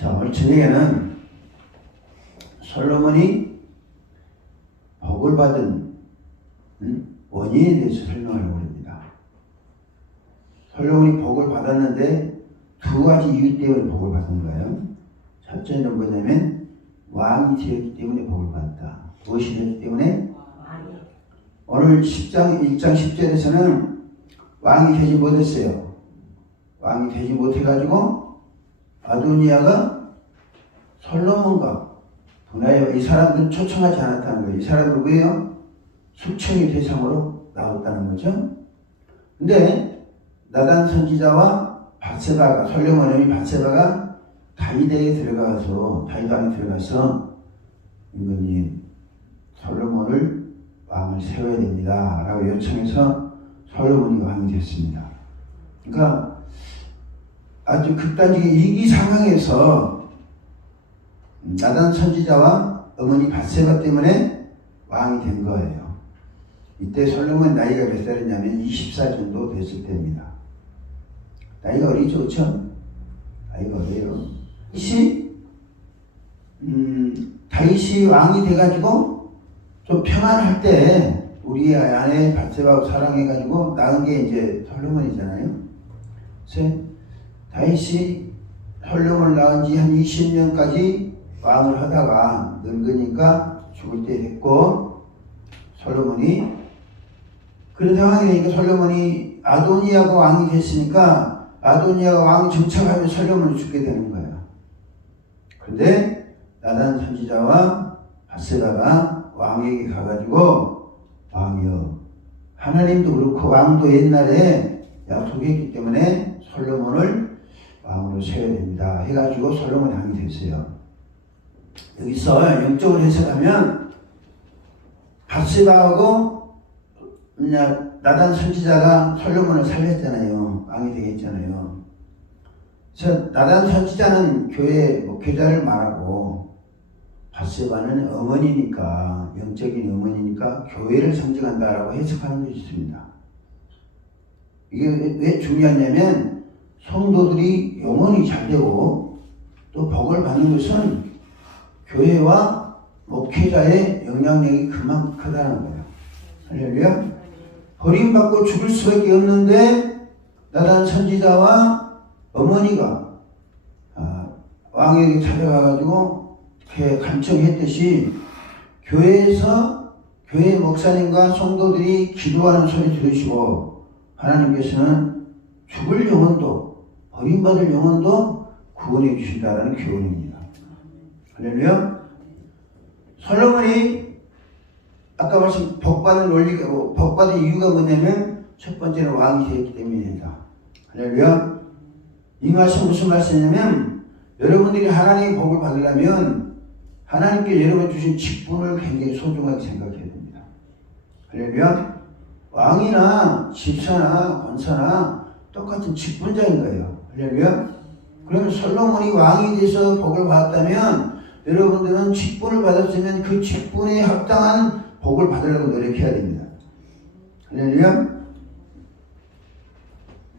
자, 오늘 저녁에는 솔로몬이 복을 받은 원인에 대해서 설명하려고 합니다. 솔로몬이 복을 받았는데 두 가지 이유 때문에 복을 받은 거예요. 첫째는 뭐냐면 왕이 되었기 때문에 복을 받았다. 무엇이 되었기 때문에? 오늘 10장 1장 10절에서는 왕이 되지 못했어요. 왕이 되지 못해가지고 아도니아가 솔로몬과 분하여 이 사람들은 초청하지 않았다는 거예요. 이 사람은 누구예요? 숙청의 대상으로 나왔다는 거죠. 근데 나단 선지자와 밧세바가, 솔로몬의 밧세바가 다윗에게 들어가서, 다윗 안에 들어가서 임금님 솔로몬을 왕을 세워야 됩니다 라고 요청해서 솔로몬이 왕이 됐습니다. 그러니까 아주 극단적인 위기 상황에서 나단 선지자와 어머니 밧세바 때문에 왕이 된 거예요. 이때 솔로몬 나이가 몇 살이냐면 20살 정도 됐을 때입니다. 나이가 어리죠, 그렇죠? 나이가 어려요. 다윗이 왕이 돼가지고 좀 평안할 때 우리 아내 밧세바하고 사랑해가지고 낳은 게 이제 솔로몬이잖아요. 그래서 다윗이 솔로몬을 낳은 지 한 20년까지 왕을 하다가 늙으니까 죽을 때 됐고, 솔로몬이 그런 상황이 되니까 솔로몬이 아도니아가 왕이 됐으니까 아도니아가 왕 정착하면 솔로몬이 죽게 되는 거야. 그런데 나단 선지자와 밧세바가 왕에게 가가지고 왕이여, 하나님도 그렇고 왕도 옛날에 약속했기 때문에 솔로몬을 왕으로 세워야 됩니다 해가지고 솔로몬이 왕이 됐어요. 여기서 영적으로 해석하면 밧세바하고 나단 선지자가 솔로몬을 살렸잖아요. 왕이 되겠잖아요. 그래서 나단 선지자는 교회 목회자를 말하고 밧세바는 어머니니까, 영적인 어머니니까 교회를 상징한다라고 해석하는 것이 있습니다. 이게 왜 중요하냐면 성도들이 영혼이 잘되고 또 복을 받는 것은 교회와 목회자의 영향력이 그만큼 크다는 거예요. 할렐루야. 버림받고 죽을 수밖에 없는데 나단 선지자와 어머니가 왕에게 찾아가가지고 간청했듯이 교회에서 교회 목사님과 성도들이 기도하는 소리 들으시고 하나님께서는 죽을 영혼도 버림받을 영혼도 구원해 주신다라는 교훈입니다. 할렐루야. 솔로몬이 아까 말씀 복받은 원리가, 복받은 이유가 뭐냐면 첫 번째는 왕이 되었기 때문입니다. 할렐루야. 이 말씀 무슨 말씀이냐면 여러분들이 하나님의 복을 받으려면 하나님께 여러분 주신 직분을 굉장히 소중하게 생각해야 됩니다. 할렐루야. 왕이나 집사나 권사나 똑같은 직분자인 거예요. 할렐루야. 그러면 솔로몬이 왕이 돼서 복을 받았다면 여러분들은 직분을 받았으면 그 직분에 합당한 복을 받으려고 노력해야 됩니다. 할렐루야.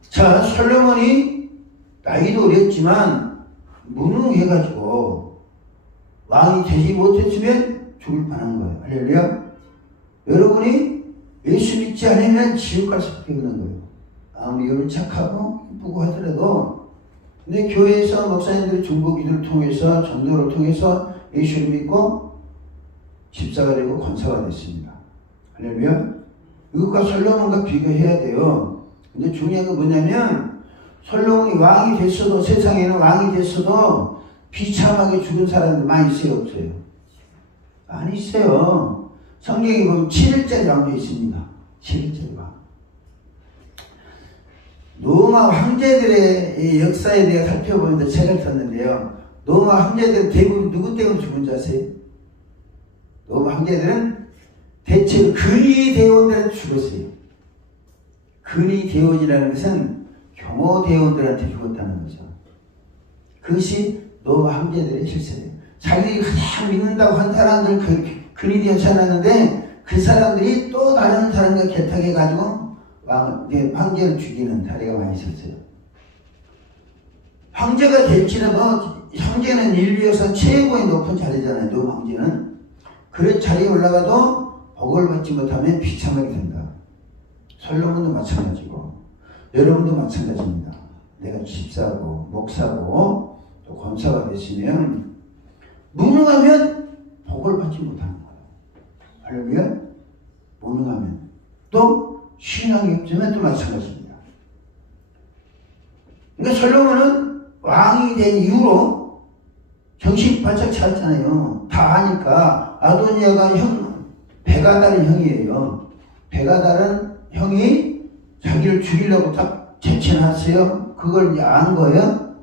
자, 솔로몬이 나이도 어렸지만 무능해가지고 왕이 되지 못했으면 죽을 뻔한 거예요. 할렐루야. 여러분이 예수 믿지 않으면 지옥 갈 수밖에 없는 거예요. 아무리 여러분 착하고 이쁘고 하더라도. 근데 교회에서 목사님들이 중보기도를 통해서 전도를 통해서 예수를 믿고 집사가 되고 권사가 됐습니다. 할렐루야. 이것과 솔로몬과 비교해야 돼요. 근데 중요한 건 뭐냐면 솔로몬이 왕이 됐어도, 세상에는 왕이 됐어도 비참하게 죽은 사람들 많이 있어요, 없어요? 많이 있어요. 성경에 보면 7일째 왕도 있습니다. 7일째 왕. 로마 황제들의 역사에 대해 살펴보면서 책을 썼는데요. 로마 황제들은 대부분 누구 때문에 죽은 줄 아세요? 로마 황제들은 대체로 근위 대원들한테 죽었어요. 근위 대원이라는 것은 경호 대원들한테 죽었다는 거죠. 그것이 로마 황제들의 실세예요. 자기들이 가장 믿는다고 한 사람들 근위 대원 찾았는데 그 사람들이 또 다른 사람과 결탁해가지고 황제를 죽이는 사례가 많이 있었어요. 황제가 될지라도 형제는 인류 역사 최고의 높은 자리잖아요. 너 황제는. 그런 자리에 올라가도 복을 받지 못하면 비참하게 된다. 솔로몬도 마찬가지고 여러분도 마찬가지입니다. 내가 집사고 목사고 또 권사가 됐으면 무능하면 복을 받지 못하는 거예요. 할렐루야. 무능하면 또 신앙이 없으면 또 마찬가지입니다. 그러니까 솔로몬은 왕이 된 이후로 정신 바짝 차렸잖아요. 다 아니까. 아도니아가 베가다른 형이에요. 베가다른 형이 자기를 죽이려고 딱 제쳐놨어요. 그걸 이제 안 거예요.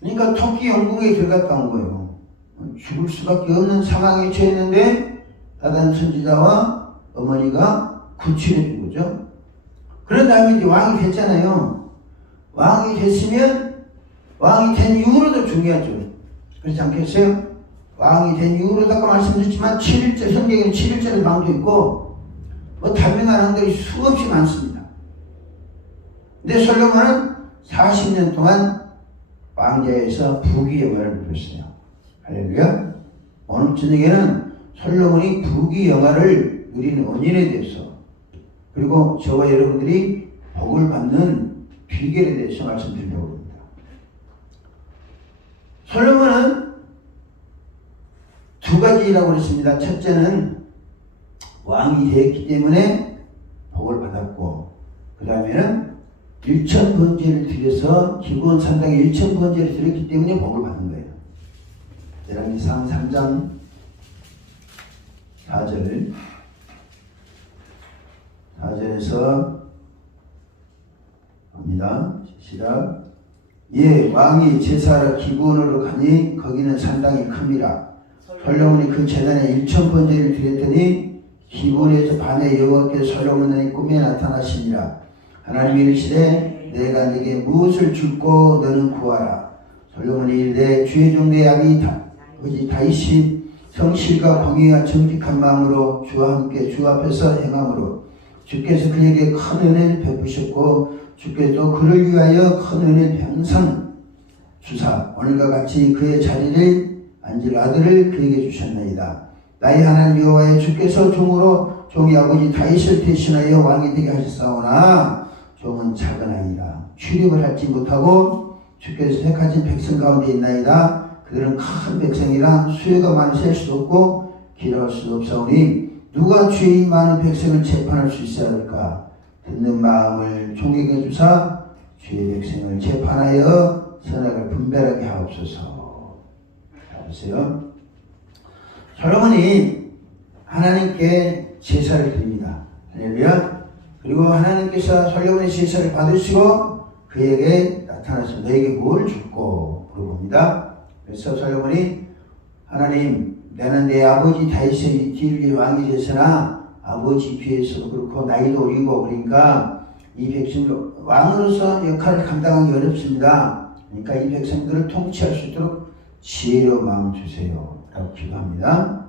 그러니까 토끼 영궁에 들어갔다 온 거예요. 죽을 수밖에 없는 상황에 처했는데 나단 선지자와 어머니가 구출해 준 거죠. 그런 다음에 이제 왕이 됐잖아요. 왕이 됐으면 왕이 된 이후로도 중요하죠. 그렇지 않겠어요? 왕이 된 이후로도 아까 말씀드렸지만 7일째, 성경에는 7일째를 망도 있고 뭐 단명한 왕들이 수없이 많습니다. 근데 솔로몬은 40년 동안 왕자에서 부귀영화를 누렸어요. 할렐루야. 오늘 저녁에는 솔로몬이 부귀영화를 누리는 원인에 대해서 그리고 저와 여러분들이 복을 받는 비결에 대해서 말씀드리려고 합니다. 솔로몬은 두 가지라고 그랬습니다. 첫째는 왕이 되었기 때문에 복을 받았고 그 다음에는 일천번제를 드려서 기본 산당에 일천번제를 드렸기 때문에 복을 받은 거예요. 열왕기상 3장 4절에서 합니다. 시작. 예, 왕이 제사를 기본으로 가니 거기는 상당히 큽니다. 솔로몬이 그 제단에 1000번제를 드렸더니 기본에서 밤에 여호와께서 솔로몬의 꿈에 나타나시니라. 하나님이 이르시되 내가 네게 무엇을 줄고 너는 구하라. 솔로몬이 이르되 주의 종내 아비 다윗이 성실과 공의와 정직한 마음으로 주와 함께 주 앞에서 행함으로 주께서 그에게 큰 은혜를 베푸셨고 주께서 그를 위하여 큰 은혜를 평생 주사 오늘과 같이 그의 자리를 앉을 아들을 그에게 주셨나이다. 나의 하나님 여호와의 주께서 종으로 종이 아버지 다윗을 대신하여 왕이 되게 하셨사오나 종은 작은 아이라 출입을 하지 못하고 주께서 택하신 백성 가운데 있나이다. 그들은 큰 백성이라 수요가 많이 셀 수도 없고 길어갈 수도 없사오니 누가 주의 많은 백성을 재판할 수 있어야 할까. 듣는 마음을 종에게 주사 주의 백성을 재판하여 선악을 분별하게 하옵소서. 자, 보세요. 솔로몬이 하나님께 제사를 드립니다. 할렐루야. 그리고 하나님께서 솔로몬의 제사를 받으시고 그에게 나타나서 너에게 뭘 줄고 물어봅니다. 그래서 솔로몬이 하나님 나는 내 아버지 다윗의 뒤에 왕이 됐으나 아버지 뒤에서도 그렇고 나이도 어리고 그러니까 이 백성들 왕으로서 역할을 감당하기 어렵습니다. 그러니까 이 백성들을 통치할 수 있도록 지혜로운 마음 주세요 라고 기도합니다.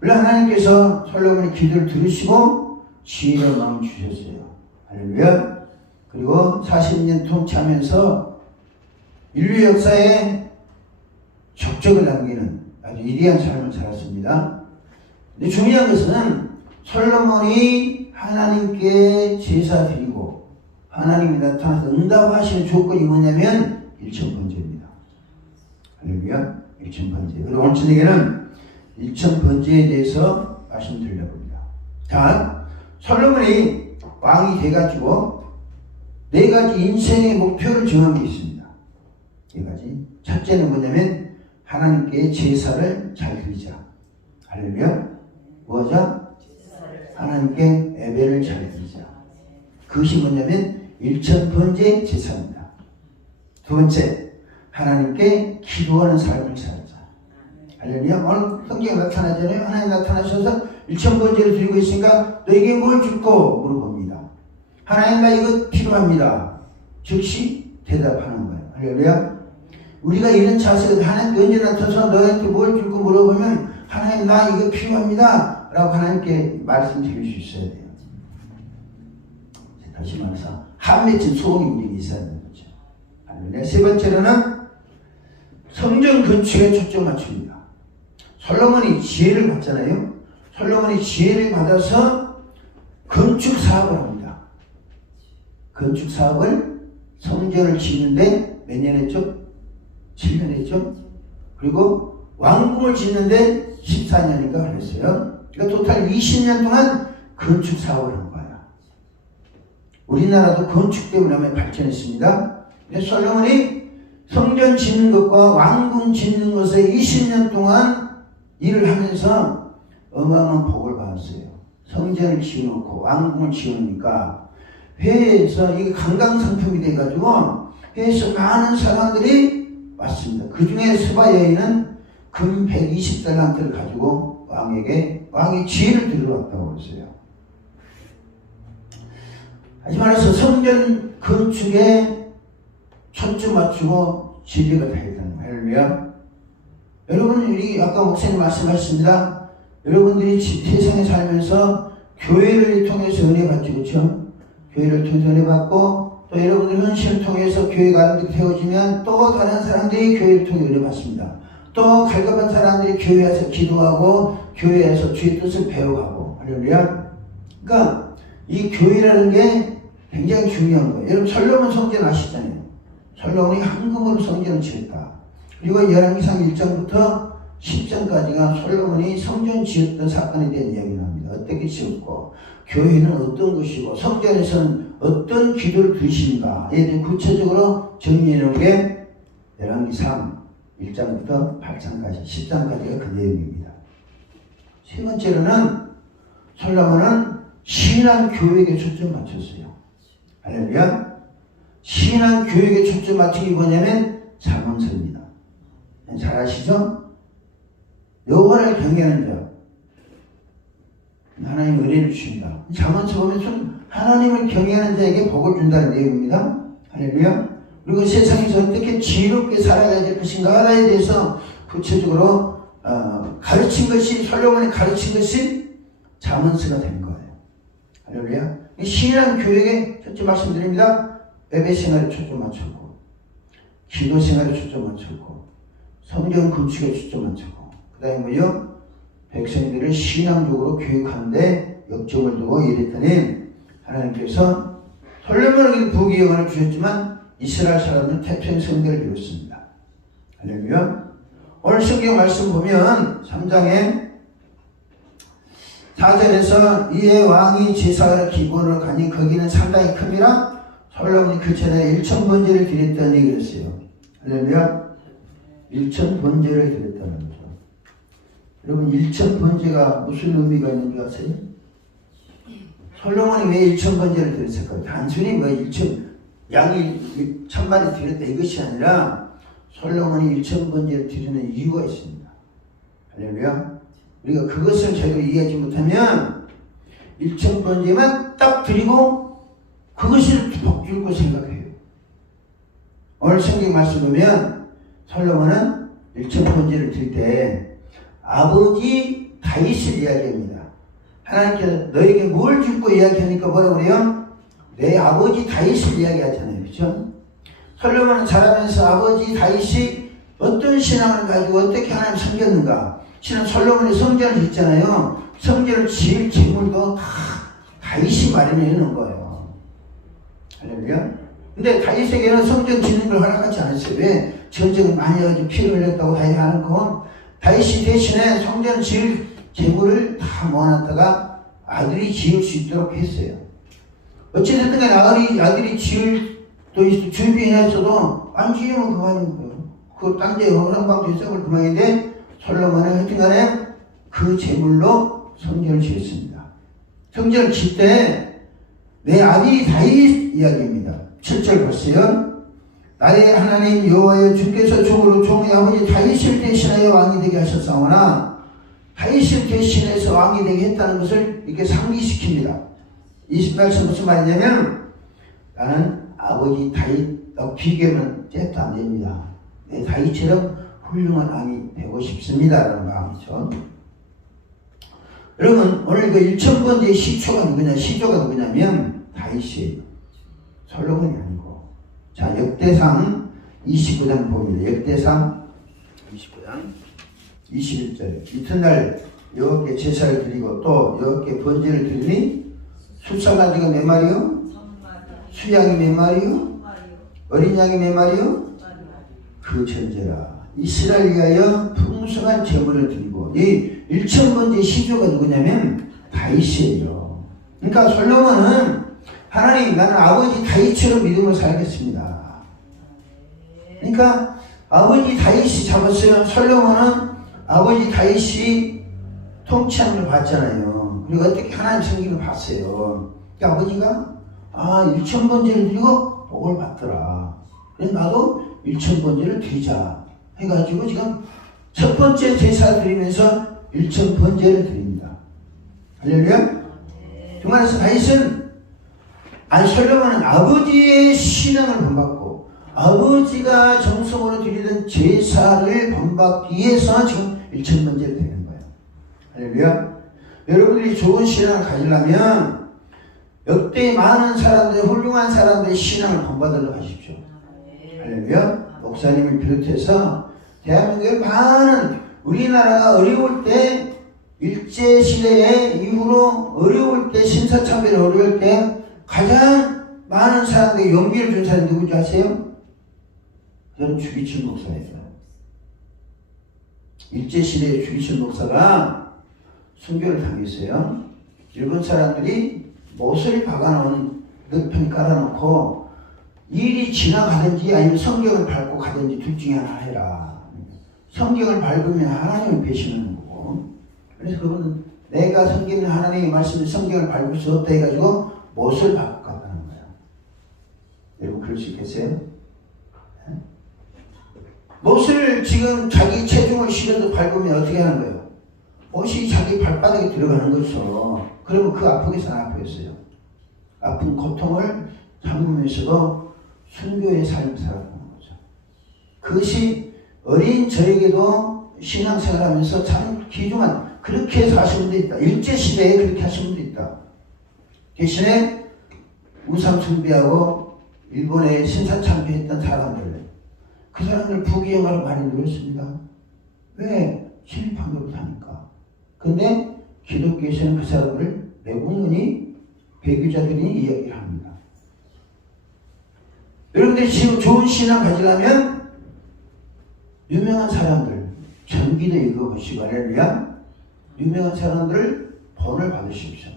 물론 하나님께서 솔로몬의 기도를 들으시고 지혜로운 마음 주셨어요. 할렐루야. 그리고 40년 통치하면서 인류 역사에 족적을 남기는 아주 위대한 삶을 살았습니다. 근데 중요한 것은 솔로몬이 하나님께 제사 드리고 하나님이 나타나서 응답하시는 조건이 뭐냐면 1000번제입니다. 할렐루야. 1000번제. 그리고 오늘 저녁에는 1000번제에 대해서 말씀드리려고 합니다. 자, 솔로몬이 왕이 돼가지고 4가지 인생의 목표를 정한 게 있습니다. 4가지. 첫째는 뭐냐면 하나님께 제사를 잘 드리자. 할렐루야. 뭐하자? 하나님께 예배를 잘 드리자. 그것이 뭐냐면 1000번제 제사입니다. 두 번째, 하나님께 기도하는 삶을 살자. 할렐루야. 오늘 성경에 나타나잖아요. 하나님 나타나셔서 1000번제를 드리고 있으니까 너에게 뭘 줄고 물어봅니다. 하나님 나 이거 필요합니다. 즉시 대답하는 거예요. 할렐루야. 우리가 이런 자세가 하나님께 언제 나타나서 너한테 뭘 줄고 물어보면 하나님 나 이거 필요합니다 라고 하나님께 말씀드릴 수 있어야 돼요. 다시 말해서 한 맺힌 소원이 우리에게 있어야 되는 거죠. 세 번째로는 건축에 초점 맞춥니다. 솔로몬이 지혜를 받잖아요. 솔로몬이 지혜를 받아서 건축 사업을 합니다. 건축 사업을 성전을 짓는데 몇 년 했죠? 7년 했죠? 그리고 왕궁을 짓는데 14년인가 그랬어요. 그러니까 토탈 20년 동안 건축 사업을 한 거야. 우리나라도 건축 때문에 발전했습니다. 근데 솔로몬이 성전 짓는 것과 왕궁 짓는 것에 20년 동안 일을 하면서 어마어마한 복을 받았어요. 성전을 지어놓고 왕궁을 지어놓으니까 회에서 이게 관광상품이 돼가지고 회에서 많은 사람들이 왔습니다. 그 중에 스바 여인은 금 120달란트를 가지고 왕의 지혜를 들어왔다고 그랬어요. 하지 말아서 성전 건축에 초점 맞추고 진리가 다했다는 거예요. 할렐루야. 여러분, 우리 아까 목사님 말씀하셨습니다. 여러분들이 세상에 살면서 교회를 통해서 은혜 받죠, 그렇죠? 교회를 통해서 은혜 받고 또 여러분들 헌신을 통해서 교회가 아름답게 세워지면 또 다른 사람들이 교회를 통해 은혜 받습니다. 또 갈급한 사람들이 교회에서 기도하고 교회에서 주의 뜻을 배워가고. 할렐루야. 그러니까 이 교회라는 게 굉장히 중요한 거예요. 여러분 솔로몬 성전 아시잖아요. 솔로몬이 황금으로 성전을 지었다. 그리고 열왕기상 1장부터 10장까지가 솔로몬이 성전 지었던 사건에 대한 이야기를 합니다. 어떻게 지었고 교회는 어떤 것이고 성전에서는 어떤 기도를 드리신가에 대해 구체적으로 정리해 놓은 게 열왕기상 1장부터 8장까지 10장까지가 그 내용입니다. 세 번째로는 솔로몬은 신앙 교육에 초점 맞췄어요. 할렐루야. 신앙 교육에 초점 맞춘 게 뭐냐면 잠언서입니다. 잘 아시죠? 여호와를 경외하는 자 하나님 은혜를 주신다. 잠언서 보면 하나님을 경외하는 자에게 복을 준다는 내용입니다. 할렐루야. 그리고 세상에서 어떻게 지혜롭게 살아가야 될 것인가에 대해서 구체적으로 가르친 것이 솔로몬이 가르친 것이 잠언서가 된 거예요. 할렐루야. 신앙 교육에 초점 말씀드립니다. 예배 생활에 초점 맞추고 기도 생활에 초점 맞추고 성경 건축에 초점 맞추고 그 다음에 뭐요? 백성들을 신앙적으로 교육하는데 역점을 두고 이랬더니 하나님께서 솔로몬에게 부귀영화를 주셨지만 이스라엘 사람은 태평 성대를 이뤘습니다. 할렐루야. 오늘 성경 말씀 보면 3장에 4절에서 이에 왕이 제사를 기본으로 가니 거기는 상당히 큼이라 솔로몬이 그 전에 1000번제를 드렸다니 그랬어요. 할렐루야. 1000번제를 드렸다는 거죠. 여러분 1000번제가 무슨 의미가 있는 줄 아세요? 솔로몬이 왜 1000번제를 드렸을까요? 단순히 뭐 1000 양이 1000마리 드렸다 이것이 아니라 솔로몬이 1000번제를 드리는 이유가 있습니다. 할렐루야. 우리가 그것을 제대로 이해하지 못하면 1000번제만 딱 드리고 그것을 복 줄 거 생각해요. 오늘 성경 말씀 보면 솔로몬은 1000번제를 드릴 때 아버지 다윗을 이야기합니다. 하나님께서 너에게 뭘 줄 거 이야기하니까 뭐라고 그래요? 내 아버지 다윗을 이야기하잖아요. 그렇죠? 솔로몬은 자라면서 아버지 다윗이 어떤 신앙을 가지고 어떻게 하나님을 섬겼는가. 실은 솔로몬이 성전을 짓잖아요. 성전을 지을 재물도 다 다윗이 마련해 놓은 거예요. 할렐루야. 근데 다윗에게는 성전 짓는 걸 허락하지 않았어요. 왜? 전쟁을 많이 해가지고 피를 흘렸다고 다윗이 하는 건 다윗이 대신에 성전 지을 재물을 다 모아놨다가 아들이 지을 수 있도록 했어요. 어찌됐든 간에 아들이 지을 또 준비해놨어도 안 지으면 그만인 거예요. 그 딴 데 허랑방도 있으면 그만인데 솔로몬은 하여튼 간에 그 재물로 성전을 지었습니다. 성전을 짓 때 내 아비 다윗 이야기입니다. 7절 보세요. 나의 하나님 여호와여 주께서 종으로 종의 아버지 다윗을 대신하여 왕이 되게 하셨사오나 다윗을 대신해서 왕이 되게 했다는 것을 이렇게 상기시킵니다. 28절 무슨 말이냐면 나는 아버지 다윗하고 비교하면 잽도 안 됩니다. 내 다윗처럼 훌륭한 왕이 되고 싶습니다. 라는 마음이죠. 여러분 오늘 그 1000번째 시조가 누구냐면 다윗이에요. 솔로몬이 아니고. 자 역대상 29장 봅니다. 역대상 29장 21절 이튿날 여호와께 제사를 드리고 또 여호와께 번제를 드리니 숫사가지가 몇 마리요? 수양이 몇 마리요? 어린 양이 몇 마리요? 그 전제라 이스라엘 위하여 풍성한 제물을 드리고 이 1000번째 시조가 누구냐면 다윗이에요. 그러니까 솔로몬은 하나님 나는 아버지 다윗처럼 믿음으로 살겠습니다. 그러니까 아버지 다윗이 잡았으면 솔로몬은 아버지 다윗이 통치하는 걸 봤잖아요. 그리고 어떻게 하나님 성기를 봤어요. 그러니까 아버지가 1000번째를 드리고 복을 받더라. 그래서 나도 1000번째를 드리자 해가지고 지금 첫 번째 제사 드리면서 1000번째를 드립니다. 할렐루야. 그 말에서 다윗은 솔로몬은 아버지의 신앙을 본받고 아버지가 정성으로 드리던 제사를 본받기 위해서 지금 1000번째를 드리는 거예요. 할렐루야. 여러분들이 좋은 신앙을 가지려면 역대 많은 사람들, 훌륭한 사람들의 신앙을 본받으러 가십시오. 할렐루야. 목사님을 비롯해서 대한민국의 많은 우리나라가 어려울 때 일제시대의 이후로 어려울 때 신사참배를 어려울 때 가장 많은 사람들이 용기를 준 사람이 누군지 아세요? 저는 주기철 목사였어요. 일제시대의 주기철 목사가 순교를 당했어요. 일본 사람들이 못을 박아놓은 늪을 깔아놓고 일이 지나가든지 아니면 성경을 밟고 가든지 둘 중에 하나 해라. 성경을 밟으면 하나님을 배신하는 거고 그래서 그분은 내가 섬기는 하나님의 말씀을 성경을 밟을 수 없다 해가지고 못을 밟고 갔다는 거예요. 여러분 그럴 수 있겠어요? 못을 지금 자기 체중을 실어도 밟으면 어떻게 하는 거예요? 못이 자기 발바닥에 들어가는 거죠. 그러면 그 아프겠어요? 안 아프겠어요? 아픈 고통을 참으면서도 순교의 삶을 살아가는 거죠. 그것이 어린 저에게도 신앙생활하면서 참 귀중한 그렇게 해서 하신 분도 있다. 일제시대에 그렇게 하신 분도 있다. 대신에 우상 숭배하고 일본에 신사참배했던 사람들 그 사람들 부귀영화를 많이 누렸습니다. 왜? 실패한 하니까. 근데 기독교에서는 그 사람을 외국인이 배교자들이 이야기를 합니다. 여러분들이 지금 좋은 신앙 가지려면 유명한 사람들 전기도 읽어보시고 할렐루야 유명한 사람들을 본을 받으십시오.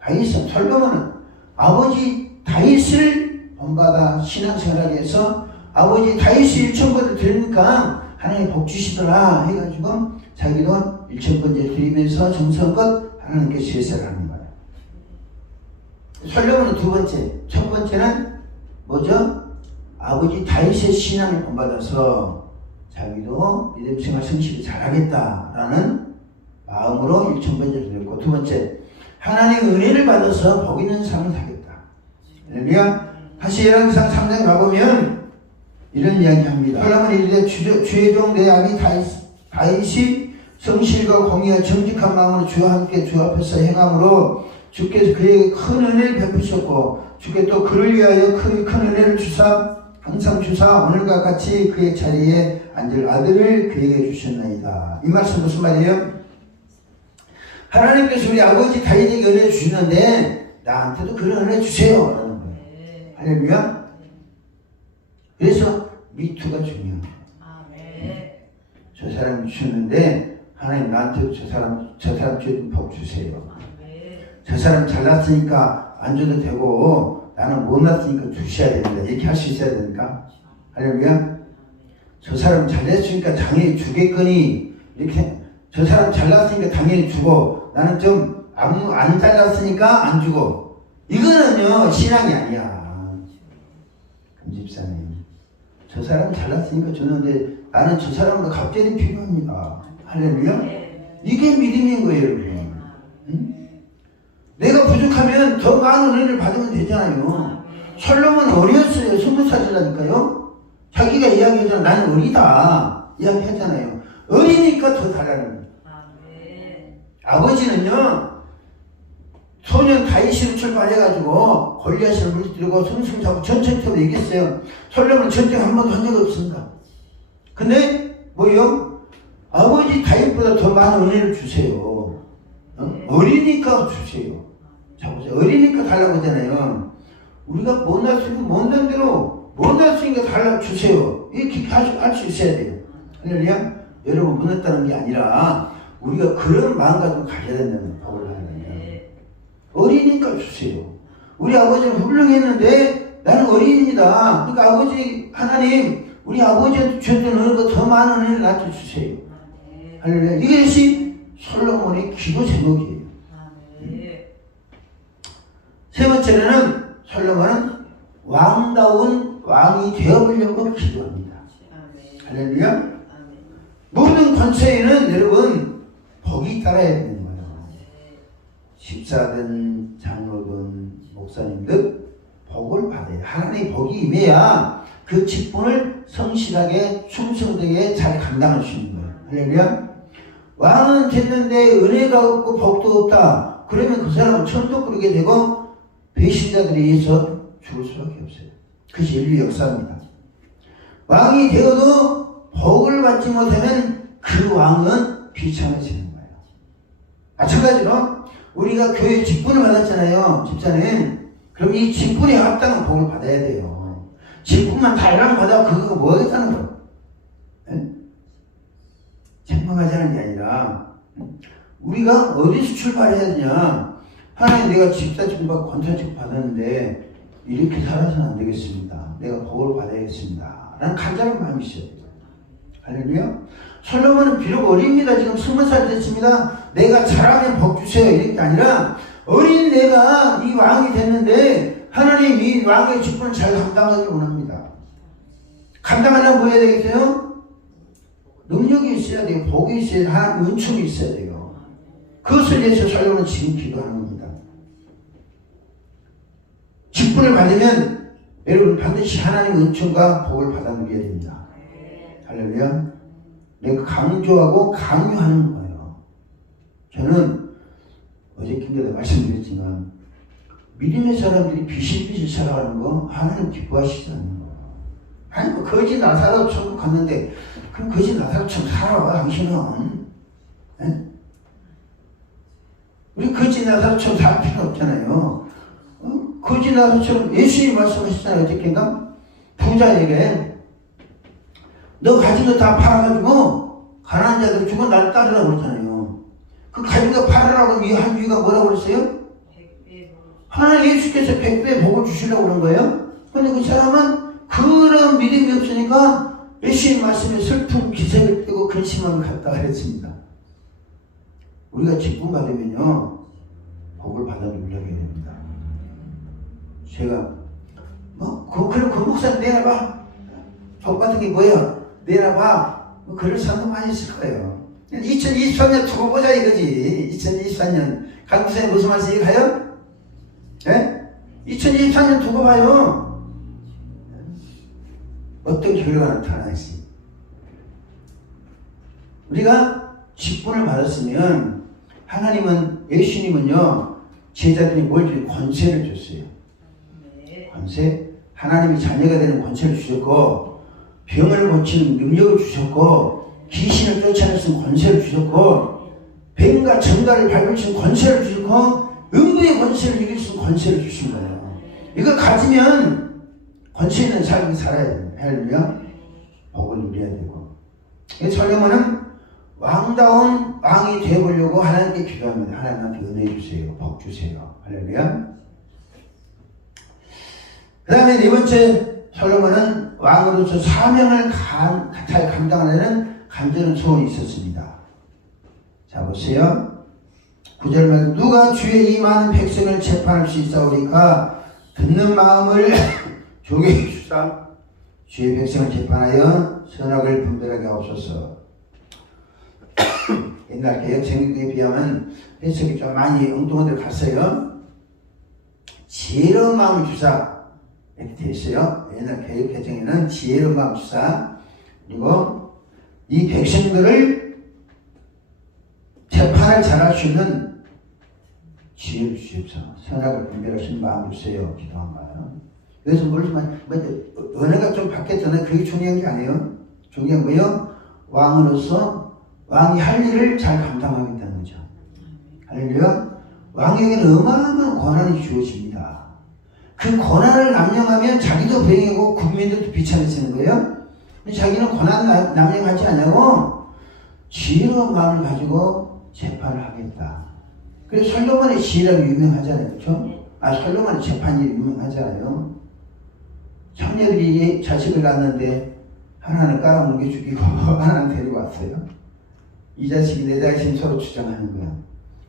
다윗은 솔로몬은 아버지 다윗을 본받아 신앙생활하기 위해서 아버지 다윗이 1000번을 드리니까 하나님 복 주시더라 해가지고 자기도 1000번째 드리면서 정성껏 하나님께 제사를 하는 거예요. 솔로몬은 두 번째, 첫 번째는 뭐죠? 아버지 다윗의 신앙을 본받아서 자기도 믿음 생활 성실히 잘하겠다라는 마음으로 1000번째를 드렸고 두 번째, 하나님의 은혜를 받아서 복 있는 삶을 살겠다. 할렐루야. 다시 열왕기상 3장 가보면 이런 이야기합니다. 솔로몬이 이르되 주의 종 내 아비 다윗이 성실과 공의와 정직한 마음으로 주와 함께 주 앞에서 행함으로 주께서 그에게 큰 은혜를 베푸셨고 주께 또 그를 위하여 큰 은혜를 주사 항상 주사 오늘과 같이 그의 자리에 앉을 아들을 그에게 주셨나이다. 이 말씀 무슨 말이에요? 하나님께서 우리 아버지 다윗에게 은혜 주시는데 나한테도 그런 은혜 주세요 라는 거예요. 할렐루야. 그래서 미투가 중요한 거예요. 저 사람이 주셨는데 하나님 나한테도 저 사람 주신 복 주세요. 저 사람 잘났으니까 안 줘도 되고 나는 못났으니까 주셔야 됩니다. 이렇게 할 수 있어야 되니까. 할렐루야. 저 사람 잘났으니까 당연히 주겠거니 이렇게 저 사람 잘났으니까 당연히 주고 나는 좀 안 잘났으니까 안 주고 이거는요 신앙이 아니야. 집사님 저 사람 잘났으니까 줬는데 나는 저 사람으로 갑자기 필요합니다. 할렐루야. 이게 믿음인 거예요 여러분. 응? 내가 부족하면 더 많은 은혜를 받으면 되잖아요. 솔로몬은 어렸어요. 20살이라니까요. 자기가 이야기하잖아. 나는 어리다. 이야기하잖아요. 어리니까 더 달라는 거예요. 아버지는요. 소년 다윗으로 출발해가지고 골리앗을 물리치고 승승장구 전쟁터로 이겼어요. 솔로몬은 전쟁 한 번도 한 적이 없습니다. 근데 뭐요? 아버지 다윗보다 더 많은 은혜를 주세요. 어리니까 주세요. 자 보세요. 어리니까 달라고 하잖아요. 우리가 못났으면 못난 대로 못났으니까 달라 주세요. 이렇게 할 수 있어야 돼요. 할렐루야. 여러분 못났다는 게 아니라 우리가 그런 마음가짐을 가져야 된다는 복을 하는 거예요. 어리니까 주세요. 우리 아버지는 훌륭했는데 나는 어린이다. 그러니까 아버지 하나님 우리 아버지한테 줬던 은혜보다 더 많은 은혜를 나한테 주세요. 할렐루야. 이것이 솔로몬의 기도 제목이에요. 세 번째로는 솔로몬은 왕다운 왕이 되어보려고 기도합니다. 할렐루야. 모든 권세에는 여러분 복이 따라야 되는 거예요. 집사든 장로든 목사님들 복을 받아요. 하나님의 복이 임해야 그 직분을 성실하게 충성되게 잘 감당할 수 있는 거예요. 할렐루야. 왕은 됐는데 은혜가 없고 복도 없다. 그러면 그 사람은 천도 꾸리게 되고 배신자들에 의해서 죽을 수밖에 없어요. 그것이 인류 역사입니다. 왕이 되어도 복을 받지 못하면 그 왕은 비참해지는 거예요. 마찬가지로 우리가 교회 직분을 받았잖아요. 집사님. 그럼 이 직분에 합당한 복을 받아야 돼요. 직분만 달랑 받아 그거가 뭐 하겠다는 거예요. 책망하자는 게 아니라 우리가 어디서 출발해야 되냐. 하나님 내가 집사 직분 받고 권사 직분 받았는데 이렇게 살아서는 안 되겠습니다. 내가 복을 받아야겠습니다. 라는 간절한 마음이 있어야 돼요. 할렐루야. 솔로몬은 비록 어립니다. 지금 20살 됐습니다. 내가 잘하면 복 주세요. 이렇게 아니라 어린 내가 이 왕이 됐는데 하나님 이 왕의 직분을 잘 감당하기를 원합니다. 감당하려면 뭐 해야 되겠어요? 능력이 있어야 돼요. 복이 있어야 돼요. 하나님 은총이 있어야 돼요. 그것을 위해서 솔로몬은 지금 기도하는 겁니다. 직분을 받으면 여러분 반드시 하나님의 은총과 복을 받아 누려야 됩니다. 할렐루야. 내가 강조하고 강요하는 거예요. 저는 어저께도 말씀드렸지만 믿음의 사람들이 비실비실 살아가는 거 하나님 기뻐하시지 않는 거예요. 아니 뭐 거지 나사로 천국 갔는데 그럼 거지 나사로처럼 살아와 당신은. 네? 우리 거지 나사로처럼 살 필요는 없잖아요. 거지 나사로처럼 예수님이 말씀하셨잖아요. 어저께인가? 부자에게 너 가진 거 다 팔아가지고 가난한 자들 주고 날 따르라고 그랬잖아요. 그 가진 거 팔으라고 한 이유가 뭐라고 그랬어요? 하나님 예수께서 100배 복을 주시려고 그런 거예요. 근데 그 사람은 그런 믿음이 없으니까 예수님 말씀에 슬픈 기색을 떼고 근심함을 갖다 그랬습니다. 우리가 직분 받으면요 복을 받아 누려야 됩니다. 제가 그럼 그 목사님 내놔봐. 복 받은 게 뭐예요? 내놔봐. 그럴 사람도 많이 있을 거예요. 2023년 두고 보자 이거지. 2024년 강구사님 무슨 말씀이 가요? 예? 2023년 두고 봐요. 어떤 결과가 나타나지. 우리가 직분을 받았으면 하나님은 예수님은요 제자들이 뭘 주는 권세를 줬어요. 권세? 하나님이 자녀가 되는 권세를 주셨고 병을 고치는 능력을 주셨고 귀신을 쫓아낼 수 있는 권세를 주셨고 뱀과 정갈을 밟을 수 있는 권세를 주셨고 음부의 권세를 이길 수 있는 권세를 주신 거예요. 이거 가지면 권세 있는 삶을 살아야 돼요. 할렐루야. 복을 누려야 되고. 솔로몬은 왕다운 왕이 되어보려고 하나님께 기도합니다. 하나님한테 은혜 주세요. 복 주세요. 할렐루야. 그 다음에 네 번째 솔로몬은 왕으로서 사명을 잘 감당하려는 간절한 소원이 있었습니다. 자 보세요. 9절만 누가 주의 이 많은 백성을 재판할 수 있사오리까 듣는 마음을 종에게 주사 주의 백성을 재판하여 선악을 분별하게 하옵소서. 옛날 개혁성경에 비하면 해석이 좀 많이 엉뚱한 데로 갔어요. 지혜로운 마음을 주사 이렇게 되어 있어요. 옛날 개혁개정에는 지혜로운 마음 주사 그리고 이 백성들을 재판을 잘할 수 있는 지혜를 주십시오. 선악을 분별할 수 있는 마음을 주세요. 기도한 거예요. 여기서 모르지만 은혜가 좀 바뀌었잖아요. 그게 중요한 게 아니에요. 중요한 거예요. 왕으로서 왕이 할 일을 잘 감당하겠다는 거죠. 할렐루야. 왕에게는 어마어마한 권한이 주어집니다. 그 권한을 남용하면 자기도 불행하고 국민들도 비참해지는 거예요. 자기는 권한 남용하지 않냐고 지혜로운 마음을 가지고 재판을 하겠다. 그래서 솔로몬의 지혜라고 유명하잖아요. 그렇죠? 솔로몬의 재판이 유명하잖아요. 청녀들이 자식을 낳았는데 하나는 깔아뭉개 죽이고 하나는 데리고 왔어요. 이 자식이 내 자식인 서로 주장하는 거야.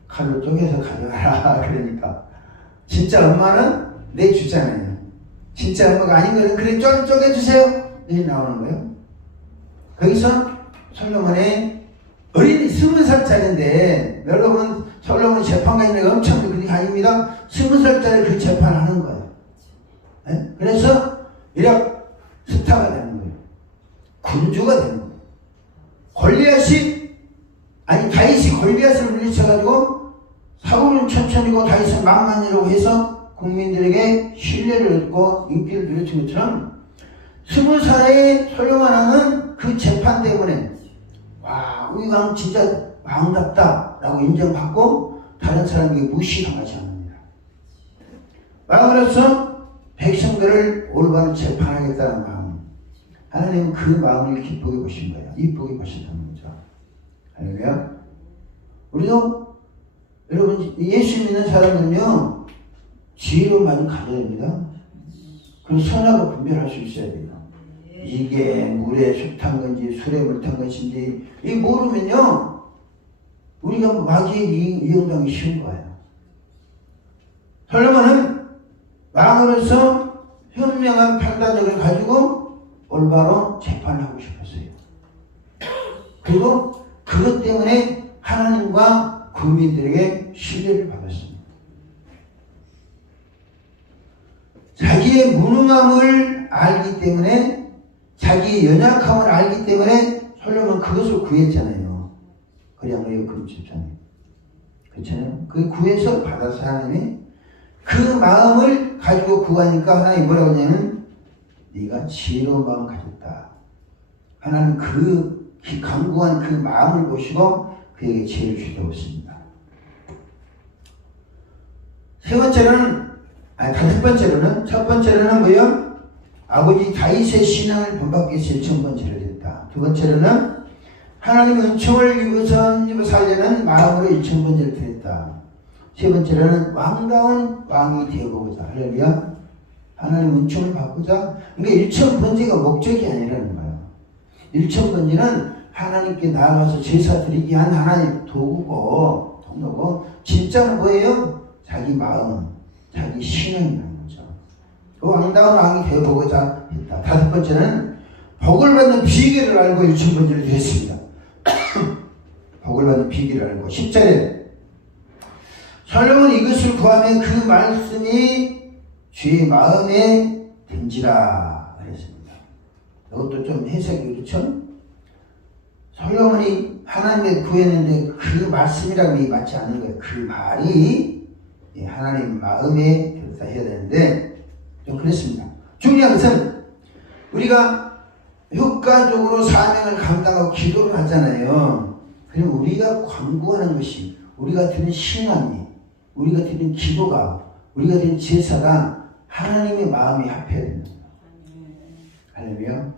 칼로 쪼개서 가져가라. 그러니까 진짜 엄마는 내 주잖아요. 진짜 엄마가 아닌 거는 그래 쪼개주세요. 이렇게 나오는 거예요. 거기서 솔로몬의 어린이 20살짜리인데 여러분 솔로몬 재판관이 엄청 그게 아닙니다. 20살짜리 그 재판을 하는 거예요. 네? 그래서 이렇게 스타가 되는 거예요. 군주가 되는 거예요. 다윗이 골리앗을 물리쳐가지고 사울은 천천히고 다윗은 만만이라고 해서 국민들에게 신뢰를 얻고 인기를 누렸던 것처럼 20살의 솔로몬 왕은 그 재판 때문에 와 우리 왕 진짜 왕답다 라고 인정받고 다른 사람에게 무시당하지 않습니다. 왕으로서 백성들을 올바른 재판하겠다는 마음, 하나님은 그 마음을 기쁘게 보신 거예요. 이쁘게 보셨다는 거죠. 할렐루야. 우리도 여러분 예수 믿는 사람은요 지혜로운 마음을 가져야 됩니다. 그리고 선하고 분별할 수 있어야 돼요. 이게 물에 술 탄 건지 술에 물 탄 것인지 이 모르면요 우리가 마귀에 이용당하기 쉬운 거예요. 솔로몬은 왕으로서 현명한 판단력을 가지고 올바로 재판을 하고 싶었어요. 그리고 그것 때문에 하나님과 국민들에게 신뢰를 받았습니다. 자기의 무능함을 알기 때문에 자기의 연약함을 알기 때문에 솔로몬은 그것을 구했잖아요. 그래야 우리가 그렇잖아요. 그렇잖아요. 그 구해서 받아서 하나님이 그 마음을 가지고 구하니까 하나님이 뭐라고 하냐면 네가 지혜로운 마음을 가졌다. 하나님 그 강구한 그 마음을 보시고 그에게 지혜를 주려고 했습니다. 다섯 번째로는 첫 번째로는 뭐요? 아버지 다윗의 신앙을 본받기 위해서 1,000번째를 했다. 두 번째로는 하나님의 은총을 입어서 살려는 마음으로 1,000번째를 드렸다. 세 번째로는 왕다운 왕이 되어보고자. 할렐루야. 하나님 은총을 받고자. 그러니까 1,000번째가 목적이 아니라는 거예요. 1,000번째는 하나님께 나아가서 제사 드리기 위한 하나님 도구고 통로고 진짜는 뭐예요? 자기 마음, 자기 신앙이라는 거죠. 그 왕다운 왕이 되어보고자 했다. 다섯 번째는 복을 받는 비결을 알고 1,000번째를 드렸습니다. 복을 받는 비결을 알고 10절에 솔로몬이 이것을 구하면 그 말씀이 주의 마음에 든지라 그랬습니다. 이것도 좀 해석이 그렇죠? 솔로몬이 하나님께 구했는데 그 말씀이라고 맞지 않는 거예요. 그 말이 하나님 마음에 들었다 해야 되는데 좀 그랬습니다. 중요한 것은 우리가 효과적으로 사명을 감당하고 기도를 하잖아요. 그럼 우리가 간구하는 것이 우리가 드린 신앙이 우리가 드린 기도가 우리가 드린 제사가 하나님의 마음에 합해야 됩니다. 할렐루야.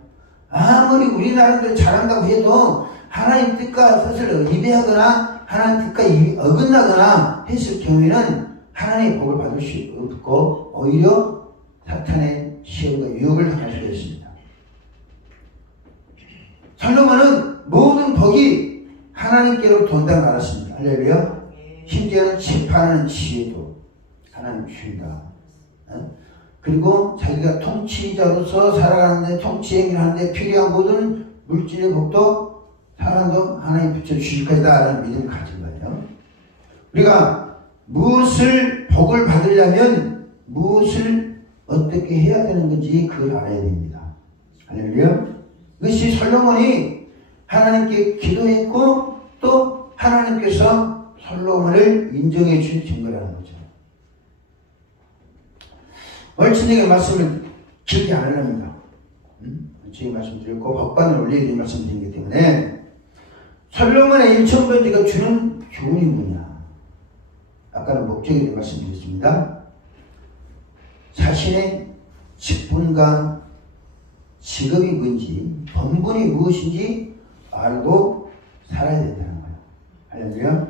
아무리 우리 나름대로 잘한다고 해도 하나님 뜻과 뜻을 위배하거나 하나님 뜻과 어긋나거나 했을 경우에는 하나님의 복을 받을 수 없고 오히려 사탄의 시험과 유혹을 당할 수가 있습니다. 솔로몬은 모든 복이 하나님께로 돈다고 알았습니다. 할렐루야. 심지어는 재판하는 지혜도 하나님 주신다. 그리고 자기가 통치자로서 살아가는데 통치행위를 하는데 필요한 모든 물질의 복도 사람도 하나님 붙여주실 것이다라는 믿음을 가진 거예요. 우리가 무엇을 복을 받으려면 무엇을 어떻게 해야 되는 건지 그걸 알아야 됩니다. 할렐루야. 이것이 솔로몬이 하나님께 기도했고 또 하나님께서 솔로몬을 인정해 준 증거라는 거죠. 오늘 저녁에 말씀을 길게 안 하렵니다. 지금 말씀드렸고 법관을 올리기 말씀드리기 때문에 솔로몬의 1000번지가 주는 교훈이 뭐냐? 아까는 목적에 대해 말씀드렸습니다. 자신의 직분과 직업이 뭔지, 본분이 무엇인지 알고 살아야 된다는 거예요. 할렐루야.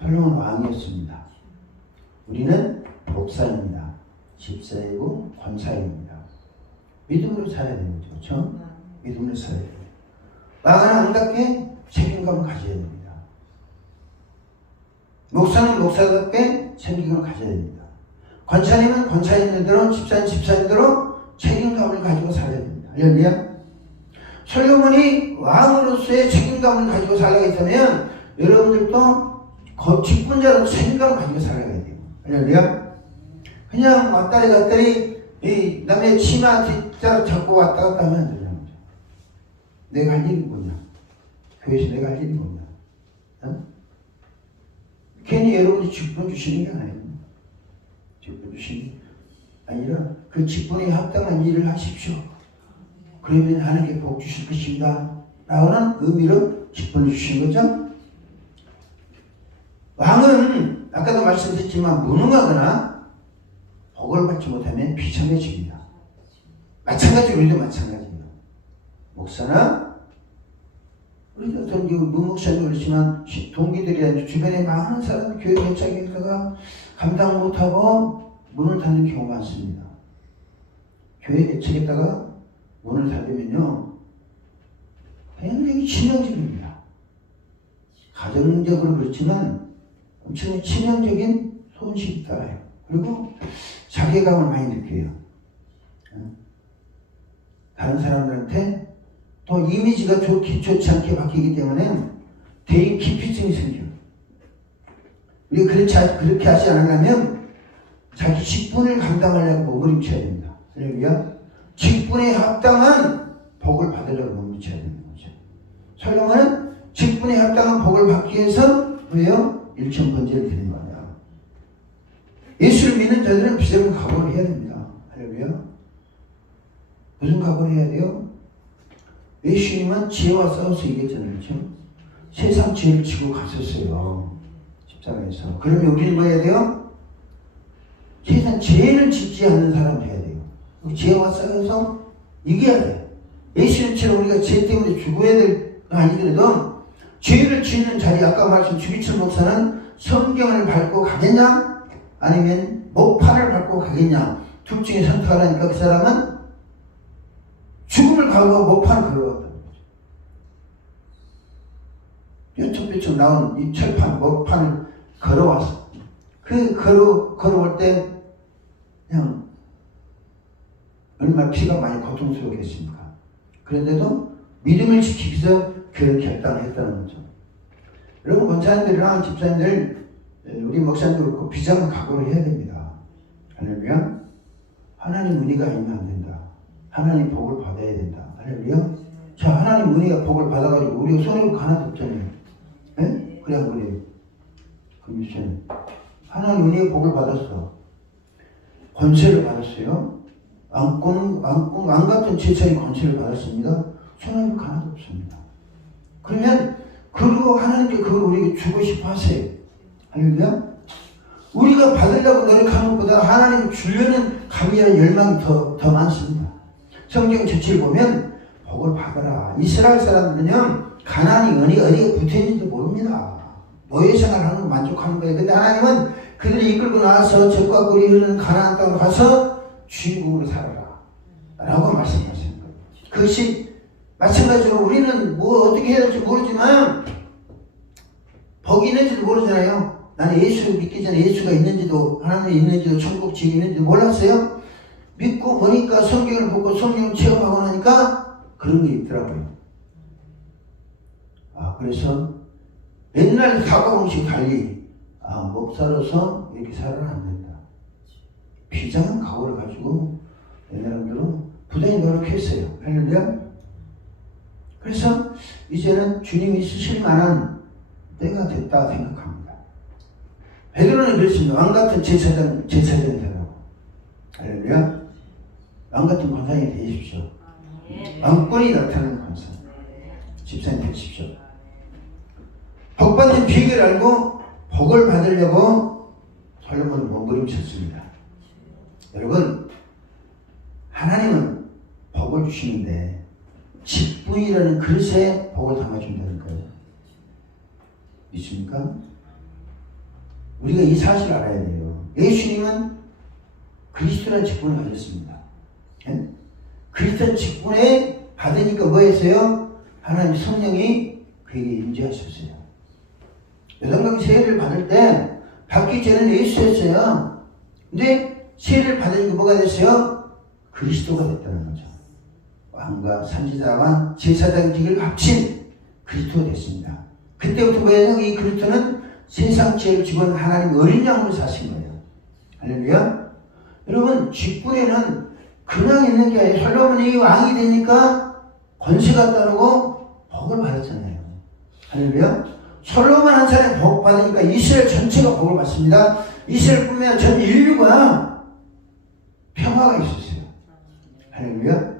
솔로몬 왕이었습니다. 우리는 목사입니다. 집사이고 권사입니다. 믿음으로 살아야 되는 거죠. 그렇죠? 믿음으로 살아야 돼요. 왕은 왕답게 책임감을 가져야 됩니다. 목사는 목사답게 책임감을 가져야 됩니다. 권사님은 권사님들대로, 집사님 집사님대로 책임감을 가지고 살아야 됩니다. 할렐루야. 솔로몬이 왕으로서의 책임감을 가지고 살아야 했다면 여러분들도 직분자로 책임감을 가지고 살아야 돼요. 할렐루야. 그냥 왔다리 갔다리 남의 치마 뒷자락 잡고 왔다 갔다 하면 안 되는 거죠. 내가 할 일이 뭐냐? 교회에서 내가 할 일이 뭐냐? 어? 괜히 여러분이 직분 주시는 게 아니에요. 직분 주시는 게 아니라 그 직분에 합당한 일을 하십시오. 그러면 하나님께 복 주실 것입니다. 라고는 의미로 직분을 주신 거죠. 왕은 아까도 말씀드렸지만 무능하거나 복을 받지 못하면 비참해집니다. 마찬가지로 우리도 마찬가지예요. 목사나 우리도 어떤 무목사도 그렇지만 동기들이나 주변에 많은 사람이 교회 개척에 있다가 감당 못하고 문을 닫는 경우가 많습니다. 교회 개척했다가 문을 닫으면요 굉장히 치명적입니다. 가정적으로 그렇지만 엄청 치명적인 손실이 따라요. 그리고 자괴감을 많이 느껴요. 다른 사람들한테 또 이미지가 좋지 않게 바뀌기 때문에 대인 기피증이 생겨요. 우리가 그렇게 하지 않으려면 자기 직분을 감당하려고 몸부림쳐야 됩니다. 할렐루야. 직분에 합당한 복을 받으려고 몸부림쳐야 되는 거죠. 솔로몬은 직분에 합당한 복을 받기 위해서 왜요? 1000번제를 드린 거예요. 예수를 믿는 자들은 비상한 각오를 해야 됩니다. 할렐루야. 무슨 각오를 해야 돼요? 예수님은 지혜와 싸워서 이겼잖아요. 그렇죠? 세상 죄를 지고 갔었어요. 십자가에서. 그러면 우리는 뭐 해야 돼요? 세상 죄를 짓지 않는 사람 해야 돼요. 지혜와 싸워서 이겨야 돼요. 예수님처럼 우리가 죄 때문에 죽어야 될 아니더라도 죄를 짓는 자리, 아까 말씀 주기철 목사는 성경을 밟고 가겠냐? 아니면 목판을 밟고 가겠냐? 둘 중에 선택하라니까 그 사람은 죽음을 각오하고 목판을 걸어왔다는 거죠. 뾰족뾰족 나온 이 철판, 목판을 걸어왔어. 걸어올 때 그냥 얼마나 피가 많이 고통스러웠겠습니까? 그런데도 믿음을 지키기 위해서 그런 결단을 했다는 거죠. 여러분, 권사님들이랑 집사님들, 우리 목사님도 그렇고 비장한 각오를 해야 됩니다. 할렐루야. 하나님 은혜가 아니면 안 된다. 하나님 복을 받아야 된다. 할렐루야. 자, 하나님 은혜가 복을 받아가지고 우리가 손해볼 하나도 없잖아요. 예? 그래 안 그래요? 그 미션. 하나님 은혜의 복을 받았어. 권세를 받았어요. 왕 같은 제사의 권세를 받았습니다. 손해볼 하나도 없습니다. 그러면 그리고 하나님께 그걸 우리에게 주고 싶어 하세요. 할렐루야. 우리가 받으려고 노력하는 것보다 하나님 주려는 감이란 열망이 더 많습니다. 성경 전체를 보면 복을 받아라. 이스라엘 사람들은요 가나안이 어디가 붙어있는지 모릅니다. 노예생활하는 거 만족하는 거예요. 근데 하나님은 그들이 이끌고 나와서 젖과 꿀이 흐르는 가나안 땅으로 가서 주인공으로 살아라 라고 말씀하시는 거예요. 그것이 마찬가지로 우리는 뭐 어떻게 해야 될지 모르지만 복이 있는지도 모르잖아요. 나는 예수를 믿기 전에 예수가 있는지도 하나님이 있는지도 천국 지옥이 있는지도 몰랐어요. 믿고 보니까 성경을 보고 성경을 체험하고 나니까 그런 게 있더라고요. 그래서 맨날 사고방식 달리 목사로서 이렇게 살아는 안 된다. 비장한 각오를 가지고 옛날들은 부단히 노력했어요. 할렐루야. 그래서 이제는 주님이 쓰실 만한 때가 됐다 생각합니다. 베드로는 그랬습니다. 왕같은 제사장이 되라고. 할렐루야. 왕같은 권사님이 되십시오. 왕권이 나타나는 감사. 집사님 되십시오. 복받는 비결을 알고 복을 받으려고 솔로몬은 몸부림쳤습니다. 여러분, 하나님은 복을 주시는데 직분이라는 그릇에 복을 담아준다는 거예요. 믿습니까? 우리가 이 사실을 알아야 돼요. 예수님은 그리스도라는 직분을 가졌습니다. 예? 그리스도 직분에 받으니까 뭐 했어요? 하나님 성령이 그에게 임재하셨어요. 여성경 세례를 받을 때 받기 전에는 예수였어요. 근데 세례를 받으니까 뭐가 됐어요? 그리스도가 됐다는 거죠. 왕과 선지자와 제사장직을 합친 그리스도가 됐습니다. 그때부터 뭐예요? 이 그리스도는 세상 죄를 지고 하나님 어린 양으로 사신 거예요. 할렐루야. 여러분, 직분에는 그냥 있는 게 아니에요. 솔로몬이 왕이 되니까 권세가 따르고 복을 받았잖아요. 할렐루야. 솔로몬 한 사람이 복 받으니까 이스라엘 전체가 복을 받습니다. 이스라엘뿐만 아니라 전 인류가 평화가 있었어요. 할렐루야.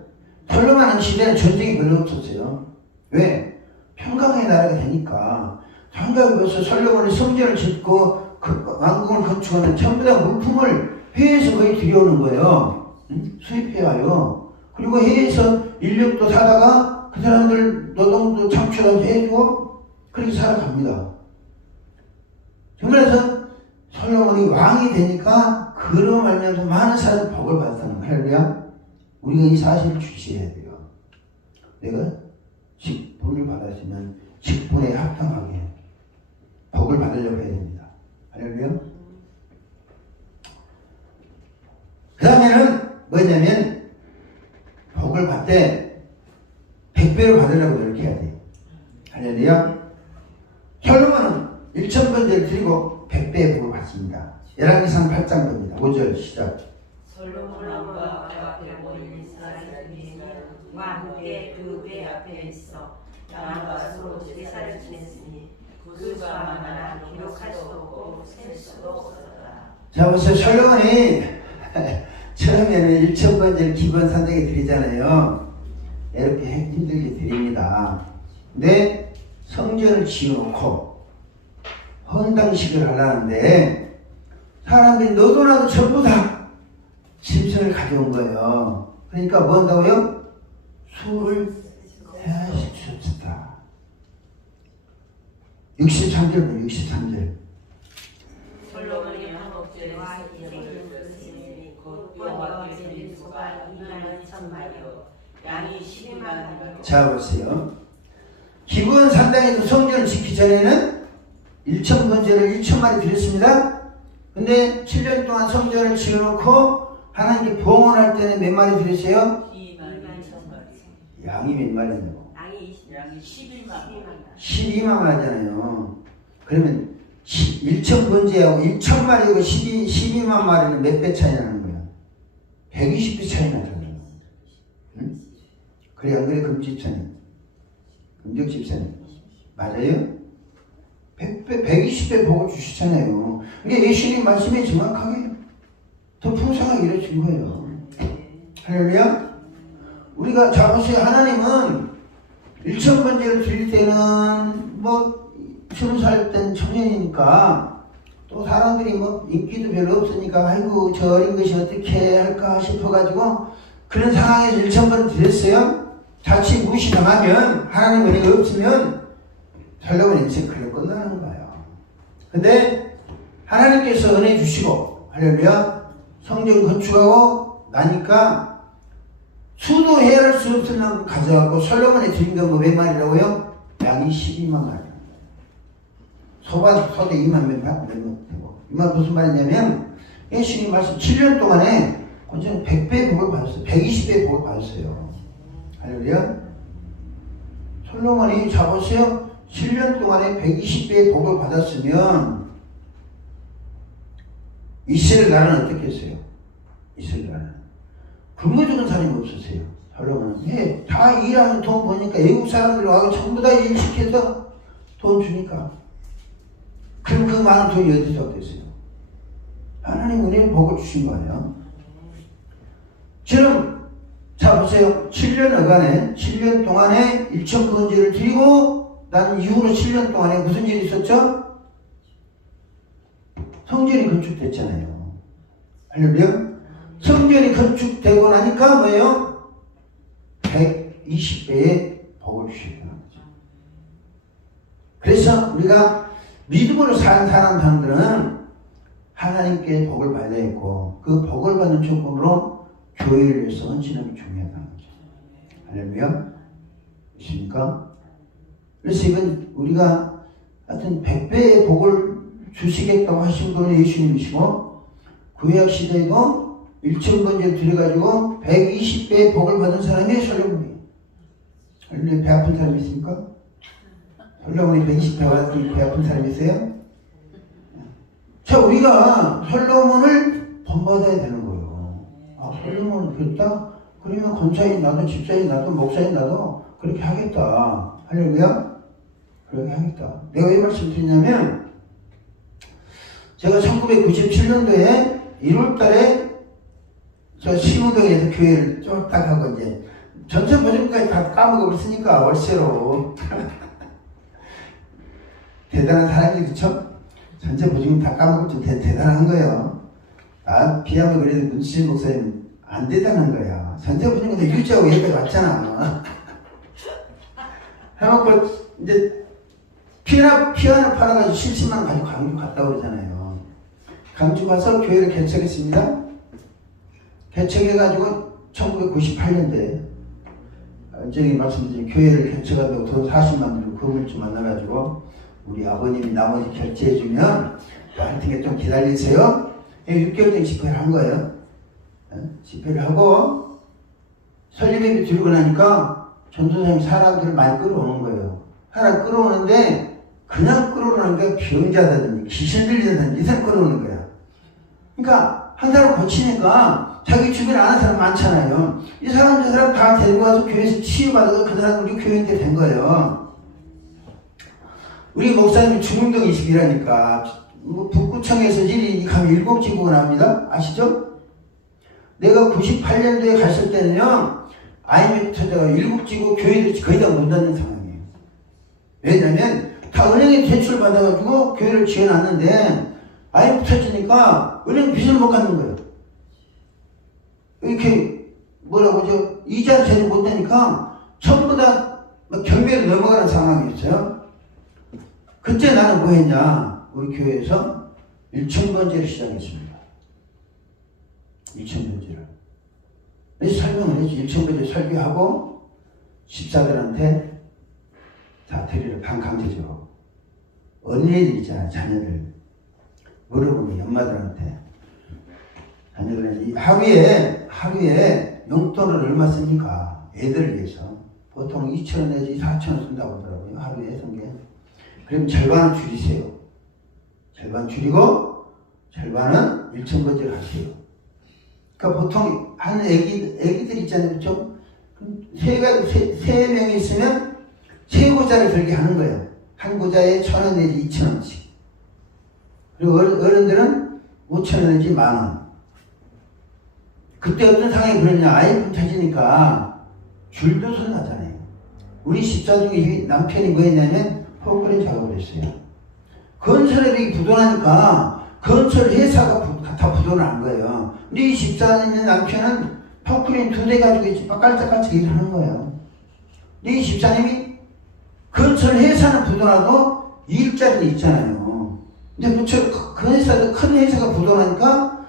솔로몬 한 시대는 전쟁이 별로 없었어요. 왜? 평강의 나라가 되니까. 성곽에 벌써 솔로몬이 성전을 짓고 그 왕궁을 건축하는 전부 다 물품을 해외에서 거의 들여오는 거예요. 수입해와요. 그리고 해외에서 인력도 사다가 그 사람들 노동도 창출해서 해주고 그렇게 살아갑니다. 그래서 솔로몬이 왕이 되니까 그로 말면서 많은 사람이 복을 받았다는 거예요. 할렐루야. 우리가 이 사실을 주시해야 돼요. 내가 직분을 받았으면 직분에 합당하게 복을 받으려고 해야 됩니다. 할렐루야. 그 다음에는 뭐냐면 복을 받을 때 100배로 받으려고 노력해야 돼요. 할렐루야. 솔로몬은 1000번제를 드리고 100배의 복을 받습니다. 열왕기상 8장 겁니다. 5절 시작. 솔로몬 왕과 앞에 모인 이스라엘인과 함께 그 배 앞에 있어 양과 소로 제사를 지냈으니 그 수가 많아 기록할 수 없고 셀 수도 없었다. 자, 보세요. 솔로몬이 처음에는 1000번제를 기본 산당에 드리잖아요. 이렇게 힘들게 드립니다. 근데 성전을 지어놓고 헌당식을 하려는데 사람들이 너도 나도 전부 다 짐승을 가져온 거예요. 그러니까 뭐 한다고요? 술을 해하실 수 없었다. 63절 63절. 솔로몬이 한옥제와 이생을 드렸으니 곧 여호와께 드린 소가 22,000마리요 양이 12만이요. 자, 보세요. 기본 산당에서 성전을 짓기 전에는 1000번제를 1000마리 드렸습니다. 근데 7년 동안 성전을 지어놓고 하나님께 봉헌할 때는 몇 마리 드렸어요? 22,000마리. 양이 몇 마리냐고? 양이 11만. 12만 마리잖아요. 그러면 1000번제하고 1000마리하고 12만 마리는 몇 배 차이 나는 거야? 120배 차이 나잖아요. 응? 그래, 안 그래, 금집사님? 금정집사님. 맞아요? 100배, 120배 복을 주시잖아요. 그러니까 예수님 말씀이 정확하게 더 풍성하게 이루어진 거예요. 할렐루야? 우리가 자 보세요. 하나님은 1000번제를 드릴 때는 뭐 20살 된 청년이니까 또 사람들이 뭐 인기도 별로 없으니까 아이고 저 어린 것이 어떻게 할까 싶어가지고 그런 상황에서 1000번 드렸어요. 자칫 무시당하면 하나님 은혜가 없으면 살려고 인생 그래 끝나는 거예요. 근데 하나님께서 은혜 주시고 할렐루야 성전 건축하고 나니까 수도 해할 수 없을 만큼 가져가고 솔로몬이 드린 건 뭐 몇 마리라고요? 양이 12만 마리. 소대 2만 몇 되고. 이만 무슨 말이냐면 예수님 말씀 7년 동안에 완전 100배의 복을 받았어요. 120배의 복을 받았어요. 할렐루야. 솔로몬이 잡으세요. 7년 동안에 120배의 복을 받았으면 이스라엘 나라는 어떻게 했어요? 이스라엘 나라는 근무적인 사람이 없었어요. 솔로몬은 예, 다 일하면 돈 버니까 외국 사람들 와서 전부 다 일시켜서 돈 주니까 그럼 그 많은 돈이 어디서 왔겠어요? 하나님 은혜를 복을 주신 거예요. 저는 자, 보세요. 7년여간에, 7년 동안에 1,000번제를 드리고, 난 이후로 7년 동안에 무슨 일이 있었죠? 성전이 건축됐잖아요. 할렐루야? 성전이 건축되고 나니까 뭐예요? 120배의 복을 주시더라고요. 그래서 우리가 믿음으로 사는 사람들은 하나님께 복을 받아야 했고, 그 복을 받는 조건으로 교회를 위해서 헌신하기 중요하다는 거죠. 할렐루야? 있습니까? 그래서 이건 우리가 하여튼 100배의 복을 주시겠다고 하신 분은 예수님이시고, 구약 시대에도 1,000번째 드려가지고 120배의 복을 받은 사람이 솔로몬이에요. 할렐루야. 배 아픈 사람 있습니까? 솔로몬이 120배 받은 배 아픈 사람 있어요? 자, 우리가 솔로몬을 본받아야 되는 거예요. 아, 솔로몬은 그랬다? 그러면 권사인 나도, 집사인 나도, 목사인 나도 그렇게 하겠다. 할렐루야? 그렇게 하겠다. 내가 왜 말씀드리냐면, 제가 1997년도에 1월 달에 저 시무동에서 교회를 쫄딱 하고 이제 전체 보증까지 다 까먹어버렸으니까 월세로. 대단한 사람이 그쵸? 전체 보증금 다 까먹을 때 대단한 거예요. 아, 비하면 그래도 문수진 목사님 안 대단한 거야. 전체 보증금도 유지하고 여기까지 왔잖아. 해먹고 이제 피아노 팔아가지고 70만 원 가지고 강주 갔다 오잖아요. 강주 가서 교회를 개척했습니다. 개척해가지고 1998년도에 저기 말씀드린 교회를 개척한다고 돈 40만 들고 건물주 만나가지고 우리 아버님이 나머지 결제해주면 나한테 좀 기다리세요. 6개월 동안 집회를 한 거예요. 집회를 하고 설립예배 드리고 나니까 전도사님 사람들을 많이 끌어오는 거예요. 사람 끌어오는데 그냥 끌어오는 게 병자다든지 귀신 들리다든지 이 사람 끌어오는 거야. 그러니까 한 사람 고치니까 자기 주변에 아는 사람 많잖아요. 이 사람 저 사람 다 데리고 와서 교회에서 치유받아서 그 사람 우리 교회인데 된 거예요. 우리 목사님이 중흥동 20이라니까 뭐 북구청에서 일이 가면 7지구가 나옵니다. 아시죠? 내가 98년도에 갔을 때는요, IMF 터져가 7지구 교회들이 거의 다 못 닫는 상황이에요. 왜냐면 다 은행에 대출 받아가지고 교회를 지어놨는데 IMF 터지니까 은행 빚을 못 갚는 거예요. 이렇게 뭐라고 이자 제대로 못 되니까 전부 다 경매로 넘어가는 상황이었어요. 그때 나는 뭐 했냐? 우리 교회에서 1,000번제를 시작했습니다. 1,000번제를. 그래서 설명을 했지. 1,000번제 설교하고, 집사들한테 다 드리러 반강제적으로. 언니들 있잖아, 자녀들. 물어보면 엄마들한테. 자녀들한테 하루에 용돈을 얼마 씁니까? 애들을 위해서. 보통 2,000원 내지 4,000원 쓴다고 하더라고요. 하루에 성경. 그럼 절반을 줄이세요. 절반 줄이고 절반은 1,000번째를 하세요. 그러니까 보통 한 애기들 있잖아요. 좀 세 명이 있으면 세 고자를 들게 하는 거예요. 한 고자에 1,000원 내지 2,000원씩. 그리고 어른들은 5,000원 내지 10,000원. 그때 어떤 상황이 그러냐. 아이폰 터지니까 줄도서 나잖아요. 우리 집사 중에 남편이 뭐 했냐면 포크레인 작업을 했어요. 건설업이 부도나니까 건설 회사가 다 부도난 거예요. 근데 이 집사님의 남편은 포크레인 2대 가지고 깔짝깔짝 일을 하는 거예요. 근데 이 집사님이 건설 회사는 부도나도 일자리도 있잖아요. 근데 그 회사도 큰 회사가 부도나니까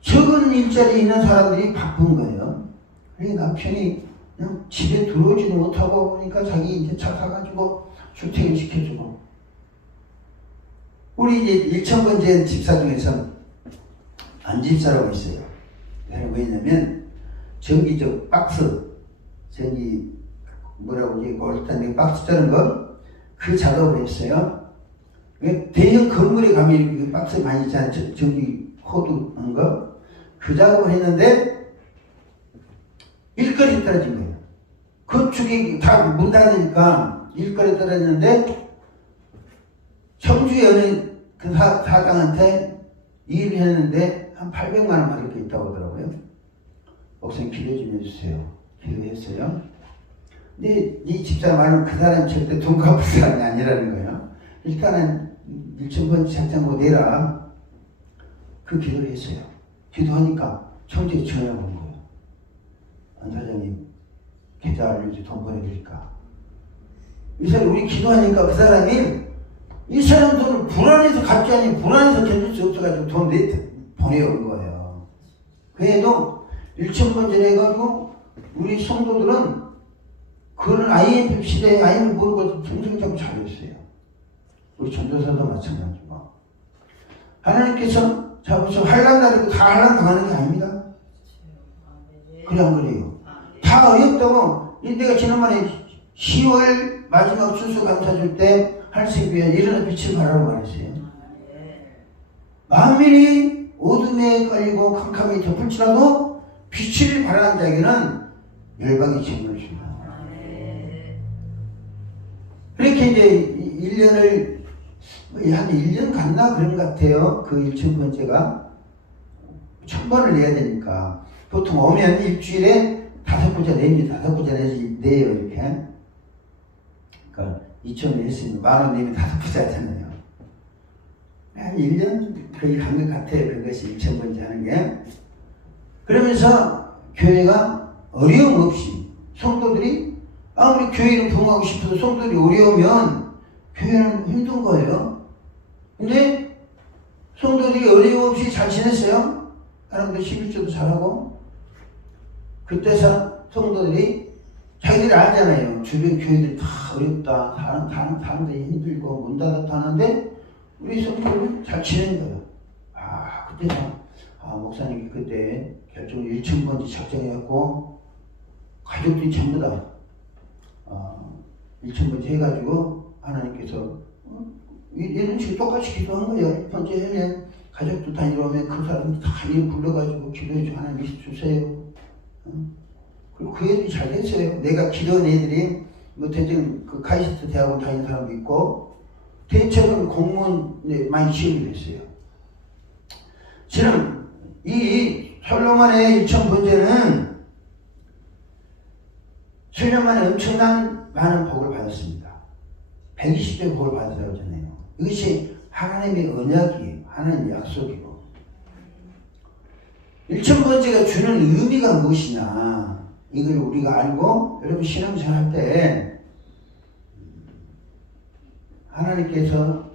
적은 일자리에 있는 사람들이 바쁜 거예요. 그래서 남편이 그냥 집에 들어오지도 못하고 보니까 자기 이제 차 사가지고 출퇴근 시켜주고. 우리 이제 1,000번째 집사 중에서 안집사라고 있어요. 왜냐면 전기적 박스, 전기 뭐라고 이제 일단 박스 자른 거 그 작업을 했어요. 대형 건물에 가면 이렇게 박스 많이 있잖아요. 전기 코드 하는 거. 그 작업을 했는데 일거리 떨어진 거예요. 건축이 다 문 닫으니까 일거리 떨어졌는데 청주에 어느 그 사장한테 일을 했는데 한 800만 원 받을 게 있다고 하더라고요. 목사님 기도 좀 해주세요. 기도했어요. 근데 이 집사람 말은 그 사람이 절대 돈 갚을 사람이 아니라는 거예요. 일단은 1,000번 작정하고 내라. 그 기도를 했어요. 기도하니까 청주에 전화가 온 거예요. 안 사장님, 계좌 알려줘 돈 보내드릴까? 이 사람이 우리 기도하니까 그 사람이 이 사람 돈을 불안해서 갚지 아니면 불안해서 견딜 수 없어가지고 돈 보내온 거예요. 그래도 1,000번 전해가지고 우리 성도들은 그거는 IMF 시대에 IMF 모르고 정성적으로 잘했어요. 우리 전도사도 마찬가지고. 하나님께서 자, 무슨 환란 날이고 다 환란 당하는 게 아닙니다. 그래 안 그래요? 다 어렵다고. 내가 지난번에 10월 마지막 추수 감사 줄 때 할생교회 일어나 빛을 발하라고 말했어요. 만민이 어둠에 깔리고 캄캄이 덮을지라도 빛을 발하는 자에게는 열방이 책임을 준다. 그렇게 이제 1년을 한 1년 갔나 그런 것 같아요. 그 1,000번째가 1,000번을 내야 되니까 보통 오면 일주일에 5부자 냅니다. 5부자 내요 이렇게. 그러니까 2,000원 했으면 10,000원 내면 5부자잖아요. 한 1년 거의 간 것 같아요. 그것이 1,000번째 하는 게. 그러면서 교회가 어려움 없이 성도들이 아무리 교회를 부흥하고 싶어도 성도들이 어려우면 교회는 힘든 거예요. 근데 성도들이 어려움 없이 잘 지냈어요. 사람들 11조도 잘하고. 그때 성도들이 자기들이 알잖아요. 주변 교회들이 다 어렵다. 다른 데 힘들고 문 닫았다 하는데 우리 성도들은 잘 지낸 거예요. 그때 목사님이 그때 결정 1,000번째 작정해갖고 가족들이 전부 다 1,000번째 해가지고 하나님께서 이런 식으로 똑같이 기도한 거예요. 1번째 하면 가족도 다 이러면 그 사람들 다 이름 불러가지고 기도해주고 하나님 주세요. 그리고 그 애들이 잘 됐어요. 내가 기도한 애들이 뭐 대전 그 카이스트 대학원 다니는 사람도 있고 대체로는 공무원에 많이 취업이 됐어요. 지금 이 솔로몬의 1,000번째는 수년 만에 엄청난 많은 복을 받았습니다. 120배 복을 받았다고 하잖아요. 이것이 하나님의 언약이에요. 하나님의 약속이고. 1,000번째가 주는 의미가 무엇이냐 이걸 우리가 알고 여러분 신앙생활 할 때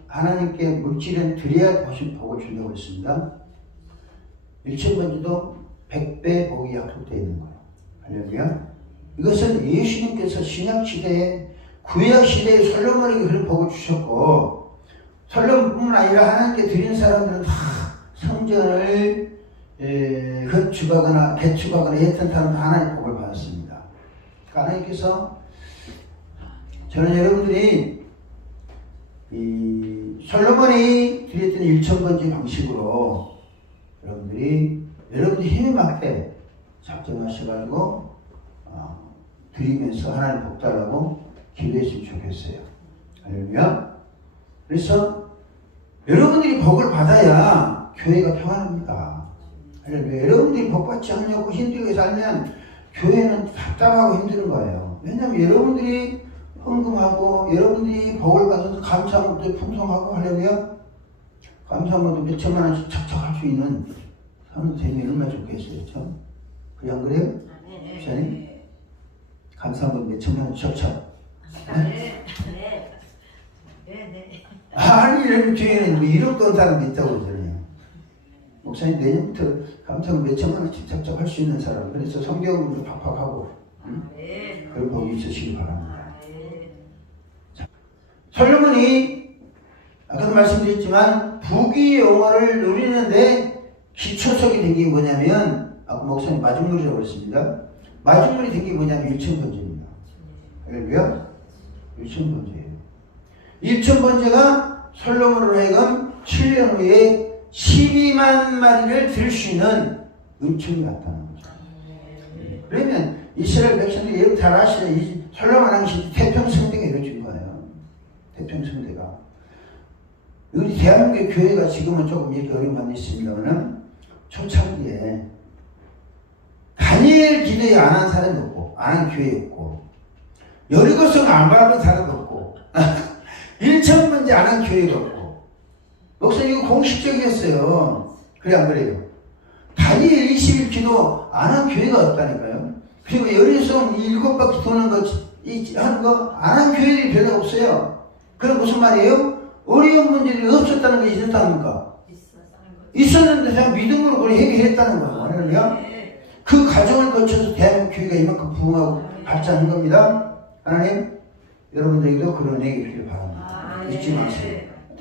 하나님께 물질은 드려야 복을 준다고 했습니다. 1,000번째도 100배 복이 약속되어 있는 거예요. 할렐루야. 이것은 예수님께서 신약시대에 구약시대에 솔로몬에게 그런 복을 주셨고 솔로몬뿐만 아니라 하나님께 드리는 사람들은 다 성전을 건축하거나 개축하거나 했던 사람은 하나님의 복을 받았습니다. 그러니까 하나님께서 저는 여러분들이 이 솔로몬이 드렸던 1,000번째 방식으로 여러분들이 힘에 맞게 작정하셔가지고 드리면서 하나님 복 달라고 기도했으면 좋겠어요. 할렐루야. 그래서 여러분들이 복을 받아야 교회가 평안합니다. 할렐루야. 여러분들이 복 받지 않냐고 힘들게 살면 교회는 답답하고 힘든 거예요. 왜냐하면 여러분들이 헌금하고 여러분들이 복을 받아서 감사한 것도 풍성하고 할렐루야. 감사한 것도 몇 천만 원씩 척척 할 수 있는 사람 되면 얼마나 좋겠어요. 참. 그래 안 그래요? 목사님? 감사한 것 몇 천만 원 척척. 네. 아니 이런 교회는 뭐 이런 건 사람도 있다고 그러잖아요. 목사님 내년부터 감사한 몇 천만 원씩 척척 할 수 있는 사람. 그래서 성경으로 팍팍하고 그런 복이 있으시기 바랍니다. 솔로몬이 아까도 말씀드렸지만 부귀 영화를 누리는데 기초석이 된 게 뭐냐면 아까 목사님 마중물이라고 했습니다. 마중물이 된 게 뭐냐면 1,000번째입니다. 할렐루야. 1,000번째예요. 1,000번째가 솔로몬으로 하여금 7년 후에 12만 마리를 들 수 있는 은총이 왔다는 거죠. 그러면 이스라엘 백성들이 여러분 잘 아시죠? 이 솔로몬 왕실이 태평성대가 이루어진 거예요. 태평성대가. 우리 대한민국 교회가 지금은 조금 이렇게 어려운 감이 있습니다만은 초창기에 다니엘 기도에 안 한 사람이 없고 안 한 교회였고, 여리고성 안 밟은 사람도 없고, 1천 번째 안 한 교회가 없고, 목사님 이거 공식적이었어요. 그래 안 그래요? 다니엘 20일 기도 안 한 교회가 없다니까요. 그리고 여리고성 7바퀴 도는 거 하는 거 안 한 교회들이 별로 없어요. 그럼 무슨 말이에요? 어려운 문제들이 없었다는 것이 있었답니까? 있었는데 그냥 믿음으로 그걸 해결했다는 거예요. 할렐루야. 그 과정을 거쳐서 대한민국 교회가 이만큼 부흥하고 발전한 겁니다. 하나님, 여러분들에게도 그런 은혜가 있기를 바랍니다. 잊지 마세요.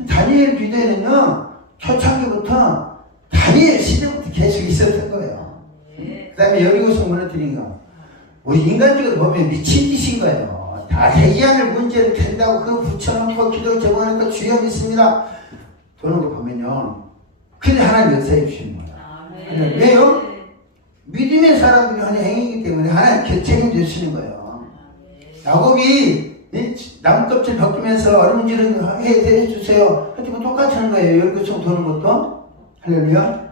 다니엘 기도에는요, 초창기부터 다니엘 시대부터 계속 있었던 거예요. 그 다음에 여리고성 무너뜨린 거. 우리 인간적으로 보면 미친 짓인 거예요. 다 해결할 문제를 캔다고 그거 붙여놓고 기도 적어놓고 주여 믿습니다. 도는 거 보면요. 근데 하나님 역사해 주시는 거예요. 왜요? 믿음의 사람들이 하는 행위이기 때문에 하나님 책임져 주시는 거예요. 야곱이 나뭇껍질 벗기면서 얼음질은 해주세요. 하여튼 똑같이 하는 거예요. 여리고성 도는 것도. 할렐루야.